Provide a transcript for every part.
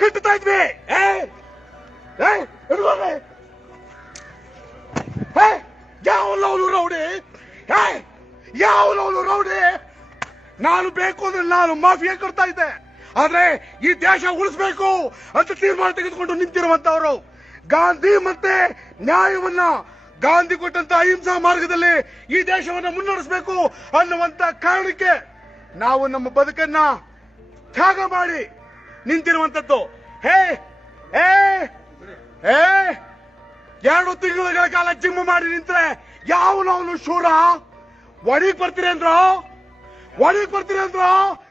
ಕಟ್ಟುತ್ತಾ ಇದ್ವಿ. ಯಾವಲ್ಲ ಅವನು ರೌಡಿ? ಯಾವ ಲವ್ಲು ರೌಡಿ? ನಾನು ಬೇಕು ಅಂದ್ರೆ ನಾನು ಮಾಫಿಯಾ ಕಟ್ತಾ ಇದ್ದೆ. ಆದ್ರೆ ಈ ದೇಶ ಉಳಿಸ್ಬೇಕು ಅಂತ ತೀರ್ಮಾನ ತೆಗೆದುಕೊಂಡು ನಿಂತಿರುವಂತವರು ಗಾಂಧಿ ಮತ್ತೆ ನ್ಯಾಯವನ್ನ ಗಾಂಧಿ ಕೊಟ್ಟಂತ ಅಹಿಂಸಾ ಮಾರ್ಗದಲ್ಲಿ ಈ ದೇಶವನ್ನ ಮುನ್ನಡೆಸಬೇಕು ಅನ್ನುವಂತ ಕಾರಣಕ್ಕೆ ನಾವು ನಮ್ಮ ಬದುಕನ್ನ ತ್ಯಾಗ ಮಾಡಿ ನಿಂತಿರುವಂತದ್ದು. ಹೇ ಏ ಏ ಎರಡು ತಿಂಗಳುಗಳ ಕಾಲ ಜಿಮ್ ಮಾಡಿ ನಿಂತ್ರೆ ಯಾವನವನು ಶೂರ? ಒಡಿಗ್ ಬರ್ತೀರಿ ಅಂದ್ರು? ಒಡಿಗ್ ಬರ್ತೀರಿ ಅಂದ್ರು?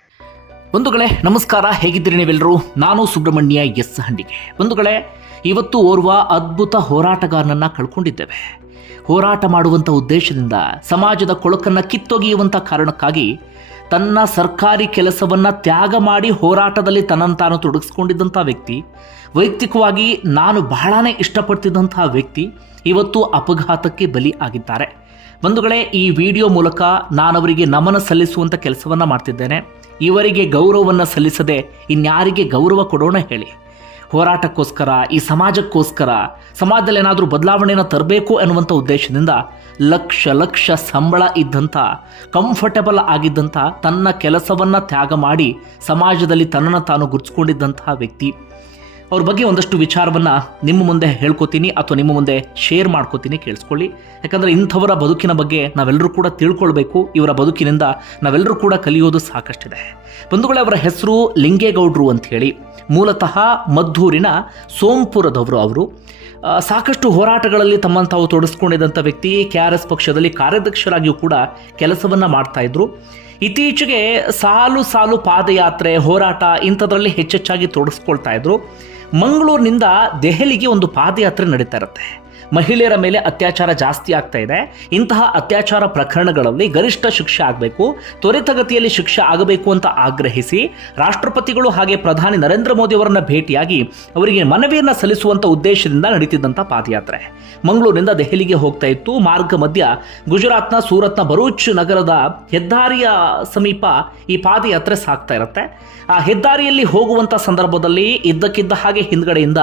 ಬಂಧುಗಳೇ, ನಮಸ್ಕಾರ. ಹೇಗಿದ್ದೀರಿ ನೀವೆಲ್ಲರೂ? ನಾನು ಸುಬ್ರಹ್ಮಣ್ಯ ಎಸ್ ಹಂಡಿಗೆ. ಬಂಧುಗಳೇ, ಇವತ್ತು ಓರ್ವ ಅದ್ಭುತ ಹೋರಾಟಗಾರನನ್ನ ಕಳ್ಕೊಂಡಿದ್ದೇವೆ. ಹೋರಾಟ ಮಾಡುವಂಥ ಉದ್ದೇಶದಿಂದ, ಸಮಾಜದ ಕೊಳಕನ್ನು ಕಿತ್ತೊಗೆಯುವಂಥ ಕಾರಣಕ್ಕಾಗಿ ತನ್ನ ಸರ್ಕಾರಿ ಕೆಲಸವನ್ನ ತ್ಯಾಗ ಮಾಡಿ ಹೋರಾಟದಲ್ಲಿ ತನ್ನನ್ನು ತಾನು ತೊಡಗಿಸ್ಕೊಂಡಿದ್ದಂಥ ವ್ಯಕ್ತಿ, ವೈಯಕ್ತಿಕವಾಗಿ ನಾನು ಬಹಳನೇ ಇಷ್ಟಪಡ್ತಿದ್ದಂತಹ ವ್ಯಕ್ತಿ ಇವತ್ತು ಅಪಘಾತಕ್ಕೆ ಬಲಿ ಆಗಿದ್ದಾರೆ. ಬಂಧುಗಳೇ, ಈ ವಿಡಿಯೋ ಮೂಲಕ ನಾನವರಿಗೆ ನಮನ ಸಲ್ಲಿಸುವಂಥ ಕೆಲಸವನ್ನು ಮಾಡ್ತಿದ್ದೇನೆ. ಇವರಿಗೆ ಗೌರವವನ್ನು ಸಲ್ಲಿಸದೆ ಇನ್ಯಾರಿಗೆ ಗೌರವ ಕೊಡೋಣ ಹೇಳಿ. ಹೋರಾಟಕ್ಕೋಸ್ಕರ, ಈ ಸಮಾಜಕ್ಕೋಸ್ಕರ ಸಮಾಜದಲ್ಲಿ ಏನಾದರೂ ಬದಲಾವಣೆಯನ್ನು ತರಬೇಕು ಅನ್ನುವಂಥ ಉದ್ದೇಶದಿಂದ ಲಕ್ಷ ಲಕ್ಷ ಸಂಬಳ ಇದ್ದಂಥ ಕಂಫರ್ಟಬಲ್ ಆಗಿದ್ದಂಥ, ತನ್ನ ಕೆಲಸವನ್ನು ತ್ಯಾಗ ಮಾಡಿ ಸಮಾಜದಲ್ಲಿ ತನ್ನನ್ನು ತಾನು ಗುರುತಿಸ್ಕೊಂಡಿದ್ದಂತಹ ವ್ಯಕ್ತಿ. ಅವ್ರ ಬಗ್ಗೆ ಒಂದಷ್ಟು ವಿಚಾರವನ್ನು ನಿಮ್ಮ ಮುಂದೆ ಹೇಳ್ಕೊತೀನಿ ಅಥವಾ ನಿಮ್ಮ ಮುಂದೆ ಶೇರ್ ಮಾಡ್ಕೋತೀನಿ, ಕೇಳಿಸ್ಕೊಳ್ಳಿ. ಯಾಕಂದರೆ ಇಂಥವರ ಬದುಕಿನ ಬಗ್ಗೆ ನಾವೆಲ್ಲರೂ ಕೂಡ ತಿಳ್ಕೊಳ್ಬೇಕು. ಇವರ ಬದುಕಿನಿಂದ ನಾವೆಲ್ಲರೂ ಕೂಡ ಕಲಿಯೋದು ಸಾಕಷ್ಟಿದೆ. ಬಂಧುಗಳೇ, ಅವರ ಹೆಸರು ಲಿಂಗೇಗೌಡರು ಹೇಳಿ ಮೂಲತಃ ಮದ್ದೂರಿನ ಸೋಂಪುರದವರು ಅವರು. ಸಾಕಷ್ಟು ಹೋರಾಟಗಳಲ್ಲಿ ತಮ್ಮನ್ನು ತಾವು ತೊಡಸ್ಕೊಂಡಿದ್ದಂಥ ವ್ಯಕ್ತಿ, ಕೆ ಆರ್ ಎಸ್ ಪಕ್ಷದಲ್ಲಿ ಕಾರ್ಯಾಧ್ಯಕ್ಷರಾಗಿಯೂ ಕೂಡ ಕೆಲಸವನ್ನು ಮಾಡ್ತಾ ಇದ್ರು. ಇತ್ತೀಚೆಗೆ ಸಾಲು ಸಾಲು ಪಾದಯಾತ್ರೆ, ಹೋರಾಟ ಇಂಥದ್ರಲ್ಲಿ ಹೆಚ್ಚೆಚ್ಚಾಗಿ ತೊಡಸ್ಕೊಳ್ತಾ ಇದ್ರು. ಮಂಗಳೂರಿನಿಂದ ದೆಹಲಿಗೆ ಒಂದು ಪಾದಯಾತ್ರೆ ನಡೀತಾ ಇರುತ್ತೆ. ಮಹಿಳೆಯರ ಮೇಲೆ ಅತ್ಯಾಚಾರ ಜಾಸ್ತಿ ಆಗ್ತಾ ಇದೆ. ಇಂತಹ ಅತ್ಯಾಚಾರ ಪ್ರಕರಣಗಳಲ್ಲಿ ಗರಿಷ್ಠ ಶಿಕ್ಷೆ ಆಗಬೇಕು ತ್ವರಿತಗತಿಯಲ್ಲಿ ಶಿಕ್ಷೆ ಆಗಬೇಕು ಅಂತ ಆಗ್ರಹಿಸಿ ರಾಷ್ಟ್ರಪತಿಗಳು ಹಾಗೆ ಪ್ರಧಾನಿ ನರೇಂದ್ರ ಮೋದಿ ಅವರನ್ನ ಭೇಟಿಯಾಗಿ ಅವರಿಗೆ ಮನವಿಯನ್ನ ಸಲ್ಲಿಸುವಂತ ಉದ್ದೇಶದಿಂದ ನಡೀತಿದ್ದಂಥ ಪಾದಯಾತ್ರೆ. ಮಂಗಳೂರಿನಿಂದ ದೆಹಲಿಗೆ ಹೋಗ್ತಾ ಇತ್ತು. ಮಾರ್ಗ ಮಧ್ಯ ಗುಜರಾತ್ನ ಸೂರತ್ನ ಭರೂಚ್ ನಗರದ ಹೆದ್ದಾರಿಯ ಸಮೀಪ ಈ ಪಾದಯಾತ್ರೆ ಸಾಗ್ತಾ ಇರುತ್ತೆ. ಆ ಹೆದ್ದಾರಿಯಲ್ಲಿ ಹೋಗುವಂತ ಸಂದರ್ಭದಲ್ಲಿ ಇದ್ದಕ್ಕಿದ್ದ ಹಾಗೆ ಹಿಂದ್ಗಡೆಯಿಂದ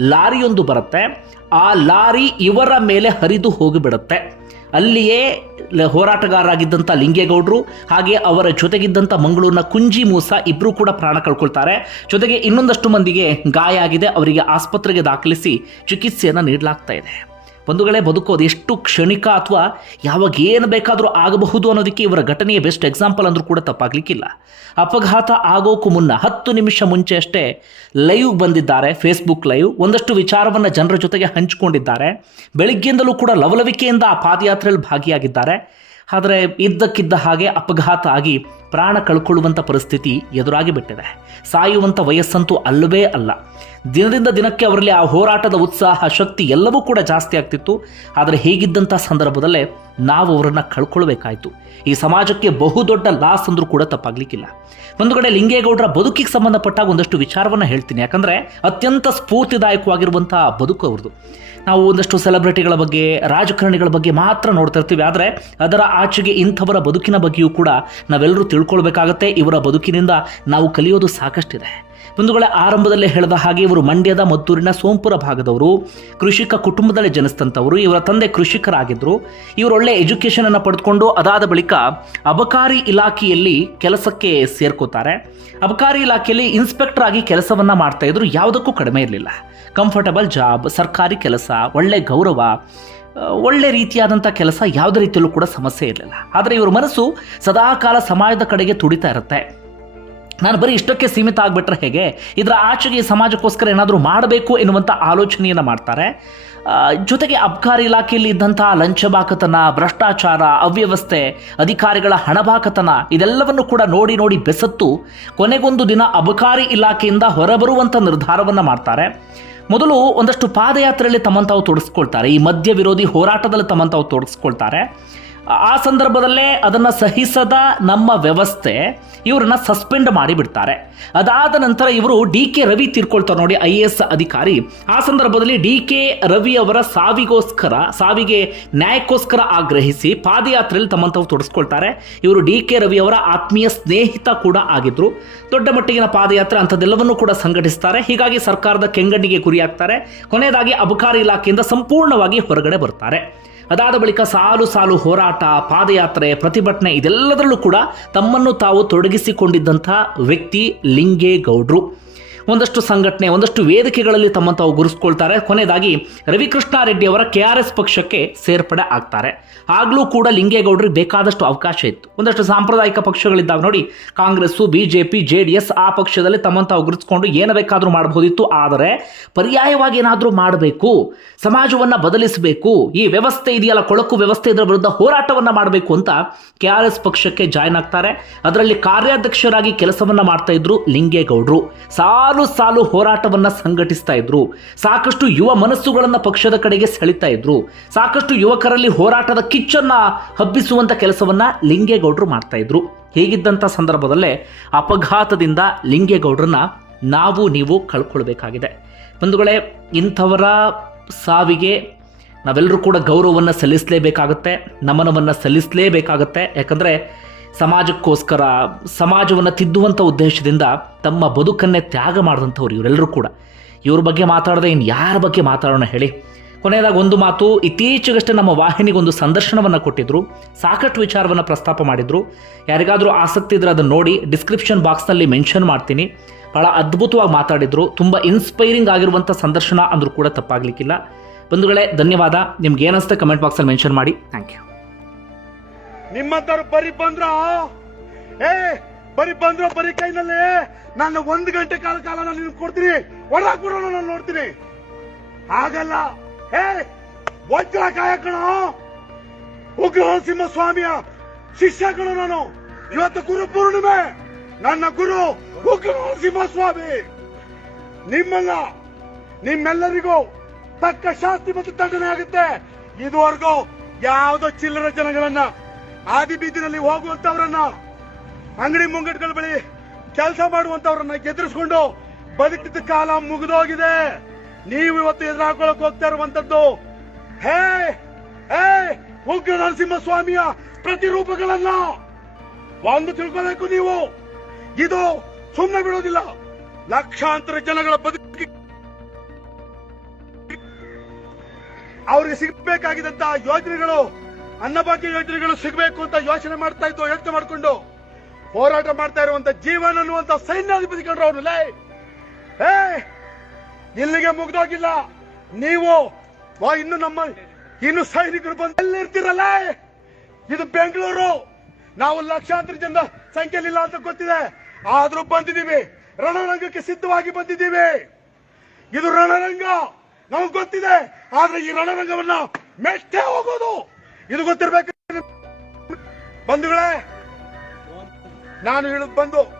ಲಾರಿಯೊಂದು ಬರುತ್ತೆ. ಆ ಲಾರಿ ಇವರ ಮೇಲೆ ಹರಿದು ಹೋಗಿಬಿಡುತ್ತೆ. ಅಲ್ಲಿಯೇ ಹೋರಾಟಗಾರರಾಗಿದ್ದಂಥ ಲಿಂಗೇಗೌಡರು ಹಾಗೆ ಅವರ ಜೊತೆಗಿದ್ದಂಥ ಮಂಗಳೂರಿನ ಕುಂಜಿ ಮೂಸ ಇಬ್ಬರು ಕೂಡ ಪ್ರಾಣ ಕಳ್ಕೊಳ್ತಾರೆ. ಜೊತೆಗೆ ಇನ್ನೊಂದಷ್ಟು ಮಂದಿಗೆ ಗಾಯ ಆಗಿದೆ. ಅವರಿಗೆ ಆಸ್ಪತ್ರೆಗೆ ದಾಖಲಿಸಿ ಚಿಕಿತ್ಸೆಯನ್ನು ನೀಡಲಾಗ್ತಾ ಇದೆ. ಬಂಧುಗಳೇ ಬದುಕೋದು ಎಷ್ಟು ಕ್ಷಣಿಕ ಅಥವಾ ಯಾವಾಗ ಏನು ಬೇಕಾದರೂ ಆಗಬಹುದು ಅನ್ನೋದಕ್ಕೆ ಇವರ ಘಟನೆಯ ಬೆಸ್ಟ್ ಎಕ್ಸಾಂಪಲ್ ಅಂದರೂ ಕೂಡ ತಪ್ಪಾಗ್ಲಿಕ್ಕಿಲ್ಲ. ಅಪಘಾತ ಆಗೋಕ್ಕೂ ಮುನ್ನ ಹತ್ತು ನಿಮಿಷ ಮುಂಚೆ ಅಷ್ಟೇ ಲೈವ್ ಬಂದಿದ್ದಾರೆ ಫೇಸ್ಬುಕ್ ಲೈವ್ ಒಂದಷ್ಟು ವಿಚಾರವನ್ನು ಜನರ ಜೊತೆಗೆ ಹಂಚಿಕೊಂಡಿದ್ದಾರೆ. ಬೆಳಿಗ್ಗೆಯಿಂದಲೂ ಕೂಡ ಲವಲವಿಕೆಯಿಂದ ಆ ಪಾದಯಾತ್ರೆಯಲ್ಲಿ ಭಾಗಿಯಾಗಿದ್ದಾರೆ. ಆದರೆ ಇದ್ದಕ್ಕಿದ್ದ ಹಾಗೆ ಅಪಘಾತ ಆಗಿ ಪ್ರಾಣ ಕಳ್ಕೊಳ್ಳುವಂಥ ಪರಿಸ್ಥಿತಿ ಎದುರಾಗಿ ಬಿಟ್ಟಿದೆ. ಸಾಯುವಂಥ ವಯಸ್ಸಂತೂ ಅಲ್ಲವೇ ಅಲ್ಲ. ದಿನದಿಂದ ದಿನಕ್ಕೆ ಅವರಲ್ಲಿ ಆ ಹೋರಾಟದ ಉತ್ಸಾಹ, ಶಕ್ತಿ ಎಲ್ಲವೂ ಕೂಡ ಜಾಸ್ತಿ ಆಗ್ತಿತ್ತು. ಆದರೆ ಹೀಗಿದ್ದಂಥ ಸಂದರ್ಭದಲ್ಲೇ ನಾವು ಅವರನ್ನು ಕಳ್ಕೊಳ್ಬೇಕಾಯಿತು. ಈ ಸಮಾಜಕ್ಕೆ ಬಹುದೊಡ್ಡ ಲಾಸ್ ಅಂದರೂ ಕೂಡ ತಪ್ಪಾಗ್ಲಿಕ್ಕಿಲ್ಲ. ಒಂದು ಕಡೆ ಲಿಂಗೇಗೌಡರ ಬದುಕಿಗೆ ಸಂಬಂಧಪಟ್ಟ ಒಂದಷ್ಟು ವಿಚಾರವನ್ನು ಹೇಳ್ತೀನಿ. ಯಾಕಂದರೆ ಅತ್ಯಂತ ಸ್ಫೂರ್ತಿದಾಯಕವಾಗಿರುವಂಥ ಬದುಕು ಅವ್ರದ್ದು ನಾವು ಒಂದಷ್ಟು ಸೆಲೆಬ್ರಿಟಿಗಳ ಬಗ್ಗೆ, ರಾಜಕಾರಣಿಗಳ ಬಗ್ಗೆ ಮಾತ್ರ ನೋಡ್ತಾ ಇರ್ತೀವಿ. ಆದರೆ ಅದರ ಆಚೆಗೆ ಇಂಥವರ ಬದುಕಿನ ಬಗ್ಗೆಯೂ ಕೂಡ ನಾವೆಲ್ಲರೂ ತಿಳ್ಕೊಳ್ಬೇಕಾಗತ್ತೆ. ಇವರ ಬದುಕಿನಿಂದ ನಾವು ಕಲಿಯೋದು ಸಾಕಷ್ಟಿದೆ. ಬಂಧುಗಳ, ಆರಂಭದಲ್ಲೇ ಹೇಳಿದ ಹಾಗೆ ಇವರು ಮಂಡ್ಯದ ಮದ್ದೂರಿನ ಸೋಂಪುರ ಭಾಗದವರು, ಕೃಷಿಕ ಕುಟುಂಬದಲ್ಲಿ ಜನಿಸಿದಂಥವರು ಇವರ ತಂದೆ ಕೃಷಿಕರಾಗಿದ್ದರು ಇವರು ಒಳ್ಳೆ ಎಜುಕೇಷನನ್ನು ಪಡೆದುಕೊಂಡು ಅದಾದ ಬಳಿಕ ಅಬಕಾರಿ ಇಲಾಖೆಯಲ್ಲಿ ಕೆಲಸಕ್ಕೆ ಸೇರ್ಕೋತಾರೆ. ಅಬಕಾರಿ ಇಲಾಖೆಯಲ್ಲಿ ಇನ್ಸ್ಪೆಕ್ಟರ್ ಆಗಿ ಕೆಲಸವನ್ನು ಮಾಡ್ತಾ ಇದ್ರು. ಯಾವುದಕ್ಕೂ ಕಡಿಮೆ ಇರಲಿಲ್ಲ. ಕಂಫರ್ಟಬಲ್ ಜಾಬ್ ಸರ್ಕಾರಿ ಕೆಲಸ, ಒಳ್ಳೆ ಗೌರವ ಒಳ್ಳೆ ರೀತಿಯಾದಂಥ ಕೆಲಸ ಯಾವುದೇ ರೀತಿಯಲ್ಲೂ ಕೂಡ ಸಮಸ್ಯೆ ಇರಲಿಲ್ಲ. ಆದರೆ ಇವರ ಮನಸ್ಸು ಸದಾಕಾಲ ಸಮಾಜದ ಕಡೆಗೆ ತುಡಿತಾ ಇರುತ್ತೆ. ನಾನು ಬರೀ ಇಷ್ಟಕ್ಕೆ ಸೀಮಿತ ಆಗಿಬಿಟ್ರೆ ಹೇಗೆ? ಇದರ ಆಚೆಗೆ ಸಮಾಜಕ್ಕೋಸ್ಕರ ಏನಾದರೂ ಮಾಡಬೇಕು ಎನ್ನುವಂಥ ಆಲೋಚನೆಯನ್ನು ಮಾಡ್ತಾರೆ. ಜೊತೆಗೆ ಅಬ್ಕಾರಿ ಇಲಾಖೆಯಲ್ಲಿ ಇದ್ದಂಥ ಲಂಚಬಾಕತನ, ಭ್ರಷ್ಟಾಚಾರ, ಅವ್ಯವಸ್ಥೆ, ಅಧಿಕಾರಿಗಳ ಹಣಬಾಕತನ ಇದೆಲ್ಲವನ್ನು ಕೂಡ ನೋಡಿ ನೋಡಿ ಬೆಸತ್ತು ಕೊನೆಗೊಂದು ದಿನ ಅಬಕಾರಿ ಇಲಾಖೆಯಿಂದ ಹೊರಬರುವಂಥ ನಿರ್ಧಾರವನ್ನು ಮಾಡ್ತಾರೆ. ಮೊದಲು ಒಂದಷ್ಟು ಪಾದಯಾತ್ರೆಯಲ್ಲಿ ತಮ್ಮನ್ನು ತಾವು ಈ ಮದ್ಯ ವಿರೋಧಿ ಹೋರಾಟದಲ್ಲಿ ತಮ್ಮನ್ನು ತಾವು ತೊಡಗಿಸ್ಕೊಳ್ತಾರೆ. ಆ ಸಂದರ್ಭದಲ್ಲೇ ಅದನ್ನು ಸಹಿಸದ ನಮ್ಮ ವ್ಯವಸ್ಥೆ ಇವರನ್ನ ಸಸ್ಪೆಂಡ್ ಮಾಡಿಬಿಡ್ತಾರೆ. ಅದಾದ ನಂತರ ಇವರು ಡಿ ಕೆ ರವಿ ತೀರ್ಕೊಳ್ತಾರೆ ನೋಡಿ, ಐ ಎ ಎಸ್ ಅಧಿಕಾರಿ. ಆ ಸಂದರ್ಭದಲ್ಲಿ ಡಿ ಕೆ ರವಿ ಅವರ ಸಾವಿಗೋಸ್ಕರ, ಸಾವಿಗೆ ನ್ಯಾಯಕ್ಕೋಸ್ಕರ ಆಗ್ರಹಿಸಿ ಪಾದಯಾತ್ರೆಯಲ್ಲಿ ತಮ್ಮಂತವು ತೊಡಸ್ಕೊಳ್ತಾರೆ. ಇವರು ಡಿ ಕೆ ರವಿ ಅವರ ಆತ್ಮೀಯ ಸ್ನೇಹಿತ ಕೂಡ ಆಗಿದ್ರು. ದೊಡ್ಡ ಮಟ್ಟಿಗಿನ ಪಾದಯಾತ್ರೆ ಅಂಥದ್ದೆಲ್ಲವನ್ನೂ ಕೂಡ ಸಂಘಟಿಸ್ತಾರೆ. ಹೀಗಾಗಿ ಸರ್ಕಾರದ ಕೆಂಗಣ್ಣಿಗೆ ಗುರಿಯಾಗ್ತಾರೆ. ಕೊನೆಯದಾಗಿ ಅಬಕಾರಿ ಇಲಾಖೆಯಿಂದ ಸಂಪೂರ್ಣವಾಗಿ ಹೊರಗಡೆ ಬರ್ತಾರೆ. ಅದಾದ ಬಳಿಕ ಸಾಲು ಸಾಲು ಹೋರಾಟ ಪಾದಯಾತ್ರೆ ಪ್ರತಿಭಟನೆ ಇದೆಲ್ಲದರಲ್ಲೂ ಕೂಡ ತಮ್ಮನ್ನು ತಾವು ತೊಡಗಿಸಿಕೊಂಡಿದ್ದಂಥ ವ್ಯಕ್ತಿ ಲಿಂಗೇಗೌಡ್ರು. ಒಂದಷ್ಟು ಸಂಘಟನೆ, ಒಂದಷ್ಟು ವೇದಿಕೆಗಳಲ್ಲಿ ತಮ್ಮ ತಾವು ಗುರುಸ್ಕೊಳ್ತಾರೆ. ಕೊನೆಯದಾಗಿ ರವಿಕೃಷ್ಣಾರೆಡ್ಡಿ ಅವರ ಕೆ ಆರ್ ಎಸ್ ಪಕ್ಷಕ್ಕೆ ಸೇರ್ಪಡೆ ಆಗ್ತಾರೆ. ಆಗಲೂ ಕೂಡ ಲಿಂಗೇಗೌಡರಿಗೆ ಬೇಕಾದಷ್ಟು ಅವಕಾಶ ಇತ್ತು. ಒಂದಷ್ಟು ಸಾಂಪ್ರದಾಯಿಕ ಪಕ್ಷಗಳಿದ್ದಾವೆ ನೋಡಿ, Congress B J P J D S ಆ ಪಕ್ಷದಲ್ಲಿ ತಮ್ಮ ತಾವು ಏನು ಬೇಕಾದರೂ ಮಾಡಬಹುದಿತ್ತು. ಆದರೆ ಪರ್ಯಾಯವಾಗಿ ಏನಾದರೂ ಮಾಡಬೇಕು, ಸಮಾಜವನ್ನು ಬದಲಿಸಬೇಕು, ಈ ವ್ಯವಸ್ಥೆ ಇದೆಯಲ್ಲ, ಕೊಳಕು ವ್ಯವಸ್ಥೆ ಇದರ ವಿರುದ್ಧ ಹೋರಾಟವನ್ನು ಮಾಡಬೇಕು ಅಂತ ಕೆ ಆರ್ ಎಸ್ ಪಕ್ಷಕ್ಕೆ ಜಾಯ್ನ್ ಆಗ್ತಾರೆ. ಅದರಲ್ಲಿ ಕಾರ್ಯಾಧ್ಯಕ್ಷರಾಗಿ ಕೆಲಸವನ್ನು ಮಾಡ್ತಾ ಇದ್ರು ಲಿಂಗೇಗೌಡರು. ಸಾಲು ಸಾಲು ಹೋರಾಟವನ್ನ ಸಂಘಟಿಸ್ತಾ ಇದ್ರು. ಸಾಕಷ್ಟು ಯುವ ಮನಸ್ಸುಗಳನ್ನ ಪಕ್ಷದ ಕಡೆಗೆ ಸೆಳಿತಾ ಇದ್ರು. ಸಾಕಷ್ಟು ಯುವಕರಲ್ಲಿ ಹೋರಾಟದ ಕಿಚ್ಚನ್ನ ಹಬ್ಬಿಸುವಂತ ಕೆಲಸವನ್ನ ಲಿಂಗೇಗೌಡರು ಮಾಡ್ತಾ ಇದ್ರು. ಹೀಗಿದ್ದಂಥ ಸಂದರ್ಭದಲ್ಲೇ ಅಪಘಾತದಿಂದ ಲಿಂಗೇಗೌಡರನ್ನ ನಾವು ನೀವು ಕಳ್ಕೊಳ್ಬೇಕಾಗಿದೆ. ಬಂಧುಗಳೇ, ಇಂಥವರ ಸಾವಿಗೆ ನಾವೆಲ್ಲರೂ ಕೂಡ ಗೌರವವನ್ನು ಸಲ್ಲಿಸಲೇಬೇಕಾಗುತ್ತೆ, ನಮನವನ್ನು ಸಲ್ಲಿಸಲೇಬೇಕಾಗುತ್ತೆ. ಯಾಕಂದರೆ ಸಮಾಜಕ್ಕೋಸ್ಕರ ಸಮಾಜವನ್ನು ತಿದ್ದುವಂಥ ಉದ್ದೇಶದಿಂದ ತಮ್ಮ ಬದುಕನ್ನೇ ತ್ಯಾಗ ಮಾಡಿದಂಥವ್ರು ಇವರೆಲ್ಲರೂ ಕೂಡ. ಇವ್ರ ಬಗ್ಗೆ ಮಾತಾಡದೆ ಇನ್ನು ಯಾರ ಬಗ್ಗೆ ಮಾತಾಡೋಣ ಹೇಳಿ. ಕೊನೆಯದಾಗಿ ಒಂದು ಮಾತು, ಇತ್ತೀಚೆಗಷ್ಟೇ ನಮ್ಮ ವಾಹಿನಿಗೆ ಒಂದು ಸಂದರ್ಶನವನ್ನು ಕೊಟ್ಟಿದ್ರು, ಸಾಕಷ್ಟು ವಿಚಾರವನ್ನು ಪ್ರಸ್ತಾಪ ಮಾಡಿದ್ರು. ಯಾರಿಗಾದರೂ ಆಸಕ್ತಿ ಇದ್ರೆ ಅದನ್ನು ನೋಡಿ ಡಿಸ್ಕ್ರಿಪ್ಷನ್ ಬಾಕ್ಸ್ನಲ್ಲಿ ಮೆನ್ಷನ್ ಮಾಡ್ತೀನಿ. ಭಾಳ ಅದ್ಭುತವಾಗಿ ಮಾತಾಡಿದ್ರು, ತುಂಬ ಇನ್ಸ್ಪೈರಿಂಗ್ ಆಗಿರುವಂಥ ಸಂದರ್ಶನ ಅಂದರೂ ಕೂಡ ತಪ್ಪಾಗಲಿಕ್ಕಿಲ್ಲ. ಬಂಧುಗಳೇ, ಧನ್ಯವಾದ. ನಿಮ್ಗೆ ಏನಿಸುತ್ತೆ ಕಮೆಂಟ್ ಬಾಕ್ಸಲ್ಲಿ ಮೆನ್ಷನ್ ಮಾಡಿ. ಥ್ಯಾಂಕ್ ಯು ನಿಮ್ಮಂತವ್ರು ಬರಿ ಬಂದ್ರ? ಏ, ಬರಿ ಬಂದ್ರ ಬರಿ ಕೈನಲ್ಲಿ? ನಾನು ಒಂದ್ ಗಂಟೆ ಕಾಲ ಕಾಲ ನಾನು ನಿಮ್ಗೆ ಕೊಡ್ತೀನಿ. ಒಳಗ್ ಬಿಡೋಣ ನಾನು ನೋಡ್ತೀನಿ. ಹಾಗಲ್ಲ. ಏ, ವಜ್ರ ಕಾಯಕಣ ಉಗ್ರ ಸಿಂಹ ಸ್ವಾಮಿಯ ಶಿಷ್ಯ ಕಣ ನಾನು. ಇವತ್ತು ಗುರು ಪೂರ್ಣಿಮೆ. ನನ್ನ ಗುರು ಉಗ್ರ ಸಿಂಹ ಸ್ವಾಮಿ ನಿಮ್ಮಲ್ಲ, ನಿಮ್ಮೆಲ್ಲರಿಗೂ ತಕ್ಕ ಶಾಸ್ತಿ ಮತ್ತು ದಂಡನೆ ಆಗುತ್ತೆ. ಇದುವರೆಗೂ ಯಾವುದೋ ಚಿಲ್ಲರ ಜನಗಳನ್ನ ಆದಿ ಬೀದಿನಲ್ಲಿ ಹೋಗುವಂತವ್ರನ್ನ, ಅಂಗಡಿ ಮುಂಗಟ್ಗಳ ಬಳಿ ಕೆಲಸ ಮಾಡುವಂತವ್ರನ್ನ ಎದುರಿಸ್ಕೊಂಡು ಬದುಕಿದ ಕಾಲ ಮುಗಿದೋಗಿದೆ. ನೀವು ಇವತ್ತು ಎದುರಾಕೊಳ್ಳಕ್ ಹೋಗ್ತಾ ಇರುವಂತದ್ದು, ಹೇ ಹೇ, ಉಗ್ರ ನರಸಿಂಹ ಸ್ವಾಮಿಯ ಪ್ರತಿರೂಪಗಳನ್ನ ಒಂದು ತಿಳ್ಕೋಬೇಕು ನೀವು. ಇದು ಸುಮ್ಮನೆ ಬಿಡೋದಿಲ್ಲ. ಲಕ್ಷಾಂತರ ಜನಗಳ ಬದುಕಿ ಅವ್ರಿಗೆ ಸಿಗಬೇಕಾಗಿದ್ದಂತಹ ಯೋಜನೆಗಳು ಅನ್ನಭಾಗ್ಯ ಯೋಜನೆಗಳು ಸಿಗಬೇಕು ಅಂತ ಯೋಚನೆ ಮಾಡ್ತಾ ಇದ್ದು, ಯೋಚನೆ ಮಾಡಿಕೊಂಡು ಹೋರಾಟ ಮಾಡ್ತಾ ಇರುವಂತ ಜೀವನ ಅನ್ನುವಂತ ಸೈನ್ಯಾಧಿಪತಿ ಕಂಡ್ರು ಅವ್ರು, ಲೈ! ಏ, ಇಲ್ಲಿಗೆ ಮುಗ್ದೋಗಿಲ್ಲ. ನೀವು, ವಾ, ಇನ್ನು ನಮ್ಮ, ಇನ್ನು ಸೈನಿಕರು ಬಂದು ಎಲ್ಲಿರ್ತೀರಲ್ಲ ಇದು ಬೆಂಗಳೂರು. ನಾವು ಲಕ್ಷಾಂತರ ಜನ ಸಂಖ್ಯೆಲಿಲ್ಲ ಅಂತ ಗೊತ್ತಿದೆ. ಆದ್ರೂ ಬಂದಿದ್ದೀವಿ. ರಣರಂಗಕ್ಕೆ ಸಿದ್ಧವಾಗಿ ಬಂದಿದ್ದೀವಿ. ಇದು ರಣರಂಗ. ನಮಗೆ ಗೊತ್ತಿದೆ. ಆದ್ರೆ ಈ ರಣರಂಗವನ್ನ ಮೆಟ್ಟೇ ಹೋಗೋದು. ಇದು ಗೊತ್ತಿರ್ಬೇಕು. ಬಂಧುಗಳೇ ನಾನು ಇಳಿದು ಬಂದು.